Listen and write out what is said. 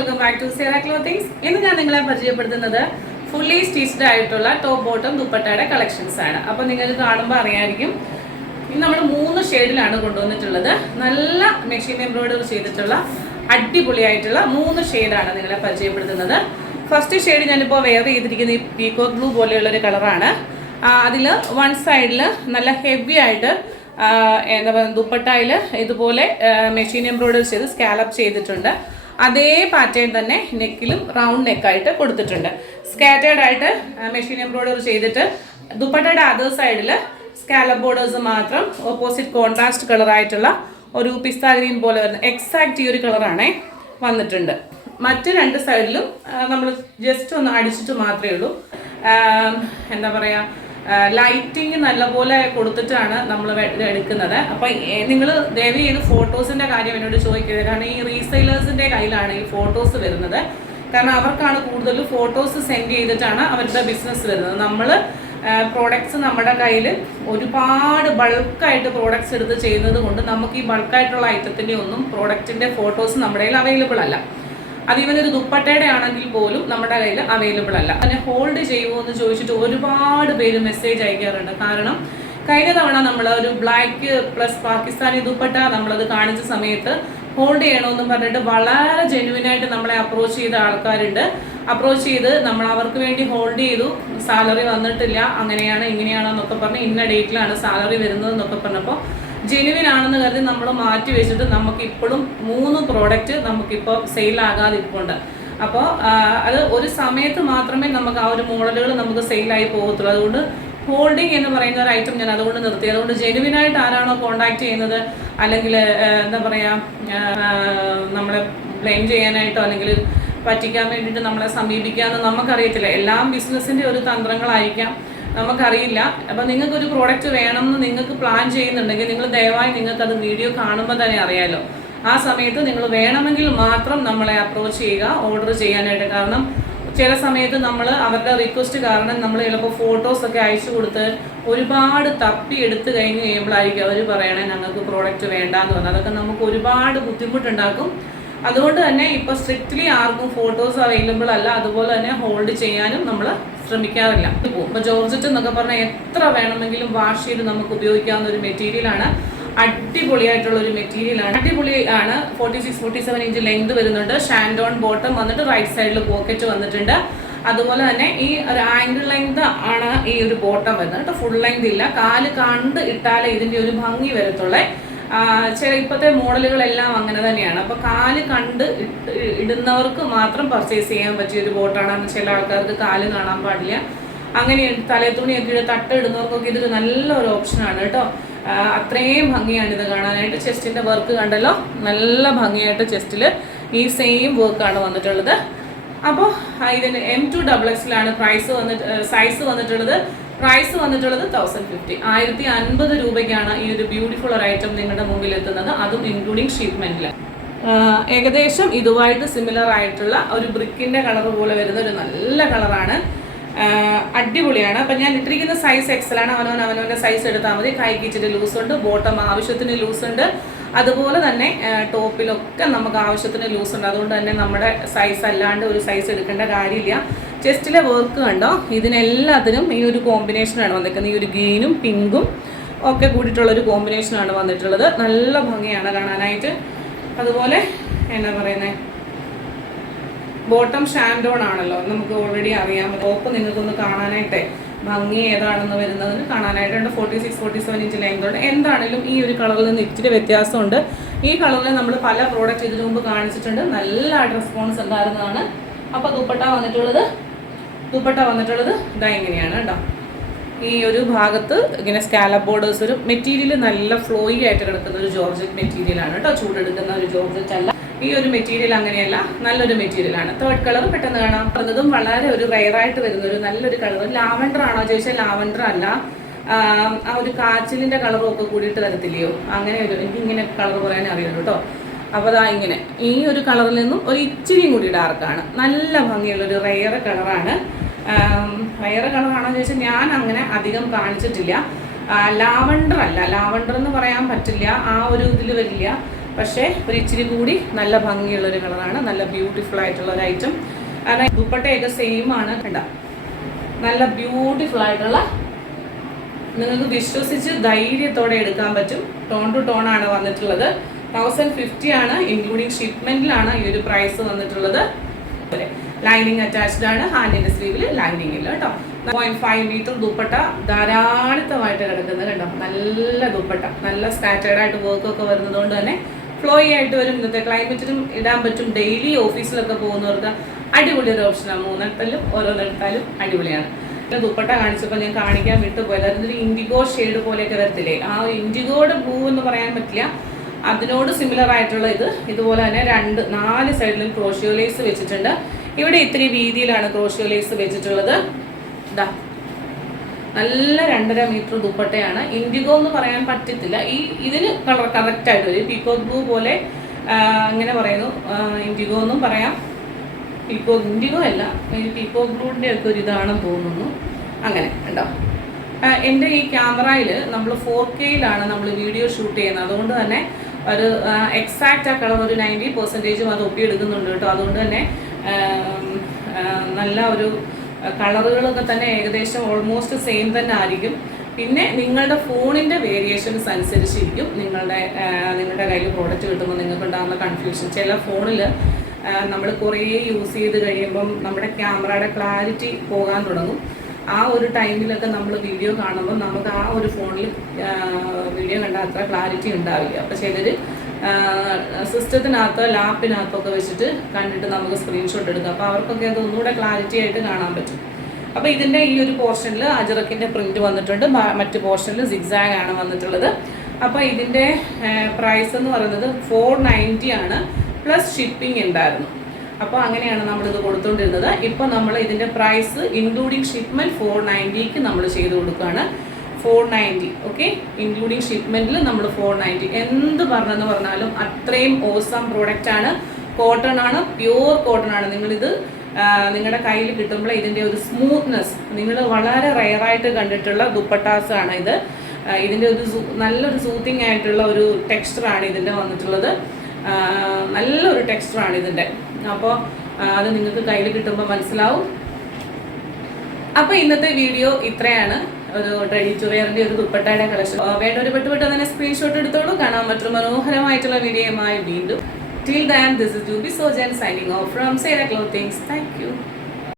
Welcome back to സേറ clothings. ഇന്ന് ഞാൻ നിങ്ങളെ പരിചയപ്പെടുത്തുന്നത് ഫുള്ളി സ്റ്റിച്ച്ഡ് ആയിട്ടുള്ള ടോപ്പ് ബോട്ടം ദുപ്പട്ടയുടെ കളക്ഷൻസ് ആണ്. അപ്പോൾ നിങ്ങൾക്ക് കാണുമ്പോൾ അറിയായിരിക്കും, ഇന്ന് നമ്മൾ 3 ഷെയ്ഡിലാണ് കൊണ്ടുവന്നിട്ടുള്ളത്. നല്ല മെഷീൻ എംബ്രോയിഡറി ചെയ്തിട്ടുള്ള അടിപൊളിയായിട്ടുള്ള 3 ഷെയ്ഡാണ് നിങ്ങളെ പരിചയപ്പെടുത്തുന്നത്. ഫസ്റ്റ് ഷെയ്ഡ് ഞാനിപ്പോൾ വെയർ ചെയ്തിരിക്കുന്ന ഈ പീകോക്ക് ബ്ലൂ പോലെയുള്ളൊരു കളറാണ്. അതിൽ വൺ സൈഡിൽ നല്ല ഹെവി ആയിട്ട് എന്താ പറയുക, ദുപ്പട്ടയിൽ ഇതുപോലെ മെഷീൻ എംബ്രോയിഡറി ചെയ്ത് സ്കാലപ്പ് ചെയ്തിട്ടുണ്ട്. അതേ പാറ്റേൺ തന്നെ നെക്കിലും റൗണ്ട് നെക്കായിട്ട് കൊടുത്തിട്ടുണ്ട്. സ്കാറ്റേർഡ് ആയിട്ട് മെഷീൻ എംബ്രോയിഡറി ചെയ്തിട്ട് ദുപ്പട്ടയുടെ അതർ സൈഡിൽ സ്കാലപ്പ് ബോർഡേഴ്സ് മാത്രം ഓപ്പോസിറ്റ് കോൺട്രാസ്റ്റ് കളറായിട്ടുള്ള ഒരു പിസ്ത ഗ്രീൻ പോലെ വരുന്ന എക്സാക്റ്റ് ഈ ഒരു കളറാണേ വന്നിട്ടുണ്ട്. മറ്റ് 2 സൈഡിലും നമ്മൾ ജസ്റ്റ് ഒന്ന് അടിച്ചിട്ട് മാത്രമേ ഉള്ളൂ. എന്താ പറയുക, ലൈറ്റിങ് നല്ലപോലെ കൊടുത്തിട്ടാണ് നമ്മൾ എടുക്കുന്നത്. അപ്പം നിങ്ങൾ ദയവ് ചെയ്ത് ഫോട്ടോസിൻ്റെ കാര്യം എന്നോട് ചോദിക്കരുത്. കാരണം ഈ റീസെയിലേഴ്സിൻ്റെ കയ്യിലാണ് ഈ ഫോട്ടോസ് വരുന്നത്. കാരണം അവർക്കാണ് കൂടുതൽ ഫോട്ടോസ് സെൻഡ് ചെയ്തിട്ടാണ് അവരുടെ ബിസിനസ് വരുന്നത്. നമ്മൾ പ്രോഡക്ട്സ് നമ്മുടെ കയ്യിൽ ഒരുപാട് ബൾക്കായിട്ട് പ്രോഡക്ട്സ് എടുത്ത് ചെയ്യുന്നത് കൊണ്ട് നമുക്ക് ഈ ബൾക്കായിട്ടുള്ള ഐറ്റത്തിൻ്റെ ഒന്നും പ്രോഡക്റ്റിൻ്റെ ഫോട്ടോസ് നമ്മുടെ കയ്യിൽ അവൈലബിൾ അല്ല. അതിവനൊരു ദുപ്പട്ടയുടെ ആണെങ്കിൽ പോലും നമ്മുടെ കയ്യിൽ അവൈലബിൾ അല്ല. അതിനെ ഹോൾഡ് ചെയ്യുമോ എന്ന് ചോദിച്ചിട്ട് ഒരുപാട് പേര് മെസ്സേജ് അയക്കാറുണ്ട്. കാരണം കഴിഞ്ഞ തവണ നമ്മൾ ഒരു ബ്ലാക്ക് പ്ലസ് പാകിസ്ഥാനി ദുപ്പട്ട നമ്മളത് കാണിച്ച സമയത്ത് ഹോൾഡ് ചെയ്യണമെന്നും പറഞ്ഞിട്ട് വളരെ ജെന്യുവിനായിട്ട് നമ്മളെ അപ്രോച്ച് ചെയ്ത ആൾക്കാരുണ്ട്. അപ്രോച്ച് ചെയ്ത് നമ്മൾ അവർക്ക് വേണ്ടി ഹോൾഡ് ചെയ്തു, സാലറി വന്നിട്ടില്ല, അങ്ങനെയാണ് ഇങ്ങനെയാണെന്നൊക്കെ പറഞ്ഞ് ഇന്ന ഡേറ്റിലാണ് സാലറി വരുന്നതെന്നൊക്കെ പറഞ്ഞപ്പോൾ ജെനുവിൻ ആണെന്ന് കരുതി നമ്മൾ മാറ്റി വെച്ചിട്ട് നമുക്ക് ഇപ്പോഴും 3 പ്രോഡക്റ്റ് നമുക്കിപ്പോൾ സെയിലാകാതെ ഇപ്പോണ്ട്. അപ്പോൾ അത് ഒരു സമയത്ത് മാത്രമേ നമുക്ക് ആ ഒരു മോഡലുകൾ നമുക്ക് സെയിലായി പോകത്തുള്ളൂ. അതുകൊണ്ട് ഹോൾഡിങ് എന്ന് പറയുന്ന ഒരു ഐറ്റം ഞാൻ അതുകൊണ്ട് നിർത്തി. അതുകൊണ്ട് ജെനുവിനായിട്ട് ആരാണോ കോണ്ടാക്ട് ചെയ്യുന്നത്, അല്ലെങ്കിൽ എന്താ പറയുക, നമ്മളെ ബ്ലെയിം ചെയ്യാനായിട്ടോ അല്ലെങ്കിൽ പറ്റിക്കാൻ വേണ്ടിയിട്ട് നമ്മളെ സമീപിക്കാമെന്ന് നമുക്കറിയത്തില്ല. എല്ലാം ബിസിനസ്സിൻ്റെ ഒരു തന്ത്രങ്ങളായിരിക്കാം, നമുക്കറിയില്ല. അപ്പം നിങ്ങൾക്കൊരു പ്രോഡക്റ്റ് വേണമെന്ന് നിങ്ങൾക്ക് പ്ലാൻ ചെയ്യുന്നുണ്ടെങ്കിൽ നിങ്ങൾ ദയവായി നിങ്ങൾക്കത് വീഡിയോ കാണുമ്പോൾ തന്നെ അറിയാമല്ലോ. ആ സമയത്ത് നിങ്ങൾ വേണമെങ്കിൽ മാത്രം നമ്മളെ അപ്രോച്ച് ചെയ്യുക ഓർഡർ ചെയ്യാനായിട്ട്. കാരണം ചില സമയത്ത് നമ്മൾ അവരുടെ റിക്വസ്റ്റ് കാരണം നമ്മൾ ചിലപ്പോൾ ഫോട്ടോസൊക്കെ അയച്ചു കൊടുത്ത് ഒരുപാട് തപ്പി എടുത്ത് കഴിഞ്ഞ് കഴിയുമ്പോഴായിരിക്കും അവർ പറയണേ ഞങ്ങൾക്ക് പ്രോഡക്റ്റ് വേണ്ടാന്ന് പറഞ്ഞാൽ. അതൊക്കെ നമുക്ക് ഒരുപാട് ബുദ്ധിമുട്ടുണ്ടാക്കും. അതുകൊണ്ട് തന്നെ ഇപ്പോൾ സ്ട്രിക്റ്റ്ലി ആർക്കും ഫോട്ടോസ് അവൈലബിൾ അല്ല. അതുപോലെ തന്നെ ഹോൾഡ് ചെയ്യാനും നമ്മൾ ശ്രമിക്കാറില്ല. ഇപ്പോൾ ജോർജറ്റ് എന്നൊക്കെ പറഞ്ഞാൽ എത്ര വേണമെങ്കിലും വാഷ് ചെയ്ത് നമുക്ക് ഉപയോഗിക്കാവുന്ന ഒരു മെറ്റീരിയലാണ്. അടിപൊളിയായിട്ടുള്ള ഒരു മെറ്റീരിയലാണ്. അടിപൊളി ആണ്. 46-47 ഇഞ്ച് ലെങ്ത് വരുന്നുണ്ട്. ഷാൻഡോൺ ബോട്ടം വന്നിട്ട് റൈറ്റ് സൈഡിൽ പോക്കറ്റ് വന്നിട്ടുണ്ട്. അതുപോലെ തന്നെ ഈ ഒരു ആംഗിൾ ലെങ്ത് ആണ് ഈ ഒരു ബോട്ടം വരുന്നത് കേട്ടോ. ഫുൾ ലെങ്ത് ഇല്ല. കാല് കണ്ട് ഇട്ടാലേ ഇതിൻ്റെ ഒരു ഭംഗി വരത്തുള്ളേ. ഇപ്പോഴത്തെ മോഡലുകളെല്ലാം അങ്ങനെ തന്നെയാണ്. അപ്പോൾ കാല് കണ്ട് ഇടുന്നവർക്ക് മാത്രം പർച്ചേസ് ചെയ്യാൻ പറ്റിയൊരു ബോട്ടാണ്. ചില ആൾക്കാർക്ക് കാല് കാണാൻ പാടില്ല, അങ്ങനെ തലത്തുണിയൊക്കെ തട്ട് ഇടുന്നവർക്കൊക്കെ ഇതൊരു നല്ലൊരു ഓപ്ഷനാണ് കേട്ടോ. അത്രയും ഭംഗിയാണ് ഇത് കാണാനായിട്ട്. ചെസ്റ്റിൻ്റെ വർക്ക് കണ്ടല്ലോ, നല്ല ഭംഗിയായിട്ട് ചെസ്റ്റിൽ ഈ സെയിം വർക്കാണ് വന്നിട്ടുള്ളത്. അപ്പോൾ ഇതിന് M2XX പ്രൈസ് സൈസ് വന്നിട്ടുള്ളത്. പ്രൈസ് വന്നിട്ടുള്ളത് 1050, 1050 രൂപയ്ക്കാണ് ഈ ഒരു ബ്യൂട്ടിഫുൾ ഒരു ഐറ്റം നിങ്ങളുടെ മുമ്പിൽ എത്തുന്നത്. അതും ഇൻക്ലൂഡിങ് ഷിപ്മെന്റിൽ. ഏകദേശം ഇതുമായിട്ട് സിമിലർ ആയിട്ടുള്ള ഒരു ബ്രിക്കിന്റെ കളർ പോലെ വരുന്ന ഒരു നല്ല കളറാണ്. അടിപൊളിയാണ്. അപ്പം ഞാൻ ഇട്ടിരിക്കുന്ന സൈസ് എക്സലാണ്. അവനവൻ്റെ സൈസ് എടുത്താൽ മതി. കൈക്ക് ഇച്ചിരി ലൂസുണ്ട്, ബോട്ടം ആവശ്യത്തിന് ലൂസുണ്ട്, അതുപോലെ തന്നെ ടോപ്പിലൊക്കെ നമുക്ക് ആവശ്യത്തിന് ലൂസുണ്ട്. അതുകൊണ്ട് തന്നെ നമ്മുടെ സൈസ് അല്ലാണ്ട് ഒരു സൈസ് എടുക്കേണ്ട കാര്യമില്ല. ചെസ്റ്റിലെ വർക്ക് കണ്ടോ, ഇതിനെല്ലാത്തിനും ഈ ഒരു കോമ്പിനേഷനാണ് വന്നിരിക്കുന്നത്. ഈ ഒരു ഗ്രീനും പിങ്കും ഒക്കെ കൂടിയിട്ടുള്ളൊരു കോമ്പിനേഷനാണ് വന്നിട്ടുള്ളത്. നല്ല ഭംഗിയാണ് കാണാനായിട്ട്. അതുപോലെ എന്നാ പറയുന്നത്, ബോട്ടം ഷാൻഡോൺ ആണല്ലോ, നമുക്ക് ഓൾറെഡി അറിയാം. ടോപ്പ് നിങ്ങൾക്കൊന്ന് കാണാനായിട്ടേ ഭംഗി ഏതാണെന്ന് വരുന്നതിന് കാണാനായിട്ടുണ്ട്. 46-47 ഇഞ്ച് ലെങ്തുണ്ട്. എന്താണെങ്കിലും ഈ ഒരു കളറിൽ നിന്ന് ഇച്ചിരി വ്യത്യാസമുണ്ട്. ഈ കളറിൽ നമ്മൾ പല പ്രോഡക്റ്റ് ഇതിനു മുമ്പ് കാണിച്ചിട്ടുണ്ട്. നല്ല റെസ്പോൺസ് ഉണ്ടായിരുന്നതാണ്. അപ്പോൾ ദുപ്പട്ട വന്നിട്ടുള്ളത് ഇതാ ഇങ്ങനെയാണ് കേട്ടോ. ഈ ഒരു ഭാഗത്ത് ഇങ്ങനെ സ്കാലപ്പ് ബോർഡേഴ്സ്, ഒരു മെറ്റീരിയൽ നല്ല ഫ്ലോയി ആയിട്ട് കിടക്കുന്ന ഒരു ജോർജറ്റ് മെറ്റീരിയലാണ് കേട്ടോ. ചൂടെടുക്കുന്ന ഒരു ജോർജറ്റ് അല്ല. ഈ ഒരു മെറ്റീരിയൽ അങ്ങനെയല്ല, നല്ലൊരു മെറ്റീരിയലാണ്. തേർഡ് കളർ പെട്ടെന്ന് കാണാം. പറഞ്ഞതും വളരെ ഒരു റെയറായിട്ട് വരുന്ന ഒരു നല്ലൊരു കളർ. ലാവൻഡർ ആണോ ചോദിച്ചാൽ ലാവൻഡർ അല്ല. ആ ഒരു കാച്ചിലിൻ്റെ കളറും ഒക്കെ കൂടിയിട്ട് വരത്തില്ലയോ, അങ്ങനെ ഒരു എനിക്കിങ്ങനെ കളർ പറയാൻ അറിയുള്ളൂ കേട്ടോ. അപ്പോൾ അതാ ഇങ്ങനെ ഈ ഒരു കളറിൽ നിന്നും ഒരു ഇച്ചിരിയും കൂടി ഡാർക്കാണ്. നല്ല ഭംഗിയുള്ളൊരു റെയർ കളറാണ്. റെയർ കളറാണെന്ന് ചോദിച്ചാൽ ഞാൻ അങ്ങനെ അധികം കാണിച്ചിട്ടില്ല. ലാവൻഡർ അല്ല, ലാവൻഡർ എന്ന് പറയാൻ പറ്റില്ല, ആ ഒരു ഇതിൽ വരില്ല. പക്ഷേ ഒരു ഇച്ചിരി കൂടി നല്ല ഭംഗിയുള്ളൊരു കളറാണ്, നല്ല ബ്യൂട്ടിഫുൾ ആയിട്ടുള്ള ഒരു ഐറ്റം. കാരണം ദുപ്പട്ടയൊക്കെ സെയിം ആണ്, കണ്ട നല്ല ബ്യൂട്ടിഫുൾ ആയിട്ടുള്ള, നിങ്ങൾക്ക് വിശ്വസിച്ച് ധൈര്യത്തോടെ എടുക്കാൻ പറ്റും. ടോൺ ടു ടോൺ ആണ് വന്നിട്ടുള്ളത്. 1050 ആണ്, ഇൻക്ലൂഡിങ് ഷിപ്മെന്റിലാണ് ഈ ഒരു പ്രൈസ് വന്നിട്ടുള്ളത്. ലൈനിങ് അറ്റാച്ച്ഡ് ആണ്, ഹാൻഡിന്റെ സ്ലീവിൽ ലൈനിങ് ഇല്ല കേട്ടോ. 0.5 മീറ്റർ ദുപ്പട്ട ധാരാളിത്തമായിട്ട് കിടക്കുന്നത് കണ്ടോ. നല്ല ദുപ്പട്ട, നല്ല സ്റ്റാറ്റേർഡ് ആയിട്ട് വർക്കൊക്കെ വരുന്നത് കൊണ്ട് തന്നെ ഫ്ലോയി ആയിട്ട് വരും. ഇന്നത്തെ ക്ലൈമറ്റിലും ഇടാൻ പറ്റും. ഡെയിലി ഓഫീസിലൊക്കെ പോകുന്നവർക്ക് അടിപൊളി ഒരു ഓപ്ഷനാണ്. മൂന്നെടുത്താലും ഓരോന്നെടുത്താലും അടിപൊളിയാണ്. ദുപ്പട്ട കാണിച്ചപ്പോൾ ഞാൻ കാണിക്കാൻ വിട്ടുപോയത് അതിനൊരു ഇൻഡിഗോ ഷെയ്ഡ് പോലെയൊക്കെ വരത്തില്ലേ, ആ ഇൻഡിഗോയുടെ ബ്ലൂ എന്ന് പറയാൻ പറ്റില്ല, അതിനോട് സിമിലർ ആയിട്ടുള്ള ഇതുപോലെ തന്നെ 4 സൈഡിലും ക്രോഷിയോ ലേസ് വെച്ചിട്ടുണ്ട്. ഇവിടെ ഇത്തിരി വീതിയിലാണ് ക്രോഷിയോ ലേസ് വെച്ചിട്ടുള്ളത്. ഇതാ നല്ല 2.5 മീറ്റർ ദുപ്പട്ടയാണ്. ഇൻഡിഗോ എന്ന് പറയാൻ പറ്റത്തില്ല, ഇതിന് കളർ കറക്റ്റ് ആയിട്ട് വരും. പീക്കോ ബ്ലൂ പോലെ ഇങ്ങനെ പറയുന്നു, ഇൻഡിഗോ എന്നും പറയാം. ഇൻഡിഗോ അല്ല, പീക്കോ ബ്ലൂവിൻ്റെ ഒക്കെ ഒരു ഇതാണെന്ന് തോന്നുന്നു. അങ്ങനെ ഉണ്ടോ. എൻ്റെ ഈ ക്യാമറയിൽ നമ്മൾ 4Kയിലാണ് നമ്മൾ വീഡിയോ ഷൂട്ട് ചെയ്യുന്നത്. അതുകൊണ്ട് തന്നെ ഒരു എക്സാക്റ്റ് ആ കളർ ഒരു 90% അത് ഒപ്പിയെടുക്കുന്നുണ്ട് കേട്ടോ. അതുകൊണ്ട് തന്നെ നല്ല ഒരു കളറുകളൊക്കെ തന്നെ ഏകദേശം ഓൾമോസ്റ്റ് സെയിം തന്നെ ആയിരിക്കും. പിന്നെ നിങ്ങളുടെ ഫോണിൻ്റെ വേരിയേഷൻസ് അനുസരിച്ചിരിക്കും നിങ്ങളുടെ കയ്യിൽ പ്രോഡക്റ്റ് കിട്ടുമ്പോൾ നിങ്ങൾക്ക് ഉണ്ടാകുന്ന കൺഫ്യൂഷൻ. ചില ഫോണിൽ നമ്മൾ കുറേ യൂസ് ചെയ്ത് കഴിയുമ്പം നമ്മുടെ ക്യാമറയുടെ ക്ലാരിറ്റി പോകാൻ തുടങ്ങും. ആ ഒരു ടൈമിലൊക്കെ നമ്മൾ വീഡിയോ കാണുമ്പോൾ നമുക്ക് ആ ഒരു ഫോണിൽ വീഡിയോ കണ്ടാൽ അത്ര ക്ലാരിറ്റി ഉണ്ടാവില്ല. അപ്പോൾ ചിലർ സിസ്റ്റത്തിനകത്തോ ലാപ്പിനകത്തൊക്കെ വെച്ചിട്ട് കണ്ടിട്ട് നമുക്ക് സ്ക്രീൻഷോട്ട് എടുക്കാം. അപ്പോൾ അവർക്കൊക്കെ അത് ഒന്നുകൂടെ ക്ലാരിറ്റി ആയിട്ട് കാണാൻ പറ്റും. അപ്പോൾ ഇതിൻ്റെ ഈ ഒരു പോർഷനിൽ അജറക്കിൻ്റെ പ്രിൻറ്റ് വന്നിട്ടുണ്ട്, മറ്റ് പോർഷനിൽ സിഗ്സാഗ് ആണ് വന്നിട്ടുള്ളത്. അപ്പോൾ ഇതിൻ്റെ പ്രൈസ് എന്ന് പറയുന്നത് 490 ആണ്, പ്ലസ് ഷിപ്പിംഗ് ഉണ്ടായിരുന്നു. അപ്പോൾ അങ്ങനെയാണ് നമ്മളിത് കൊടുത്തുകൊണ്ടിരുന്നത്. ഇപ്പോൾ നമ്മൾ ഇതിൻ്റെ പ്രൈസ് ഇൻക്ലൂഡിങ് ഷിപ്മെൻറ്റ് 490ക്ക് നമ്മൾ ചെയ്ത് കൊടുക്കുകയാണ്. 490 ഓക്കെ, ഇൻക്ലൂഡിങ് ഷിപ്മെൻറ്റിൽ നമ്മൾ 490. എന്ത് പറഞ്ഞെന്ന് പറഞ്ഞാലും അത്രയും ഓസം പ്രോഡക്റ്റാണ്. കോട്ടൺ ആണ്, പ്യൂർ കോട്ടൺ ആണ്. നിങ്ങളിത് നിങ്ങളുടെ കയ്യിൽ കിട്ടുമ്പോൾ ഇതിൻ്റെ ഒരു സ്മൂത്ത്നെസ് നിങ്ങൾ വളരെ റെയറായിട്ട് കണ്ടിട്ടുള്ള ദുപ്പട്ടാസ് ആണ് ഇത്. ഇതിൻ്റെ ഒരു നല്ലൊരു സൂത്തിങ് ആയിട്ടുള്ള ഒരു ടെക്സ്ചറാണ് ഇതിൻ്റെ വന്നിട്ടുള്ളത്. നല്ലൊരു ടെക്സ്ചറാണ് ഇതിൻ്റെ. അപ്പോൾ അത് നിങ്ങൾക്ക് കയ്യിൽ കിട്ടുമ്പോൾ മനസ്സിലാവും. അപ്പോൾ ഇന്നത്തെ വീഡിയോ ഇത്രയാണ്. ഒരു റെഡി ടു വെയറിൻ്റെ ഒരു ദുപ്പട്ടയുടെ കളക്ഷൻ. വേണ്ട ഒരു പെട്ടുപെട്ട് തന്നെ സ്ക്രീൻഷോട്ട് എടുത്തോളൂ. കാണാൻ മറ്റൊരു മനോഹരമായിട്ടുള്ള വീഡിയോയുമായി വീണ്ടും. Till then, this is Juby Sojan signing off from Sarah Clothings. Thank you.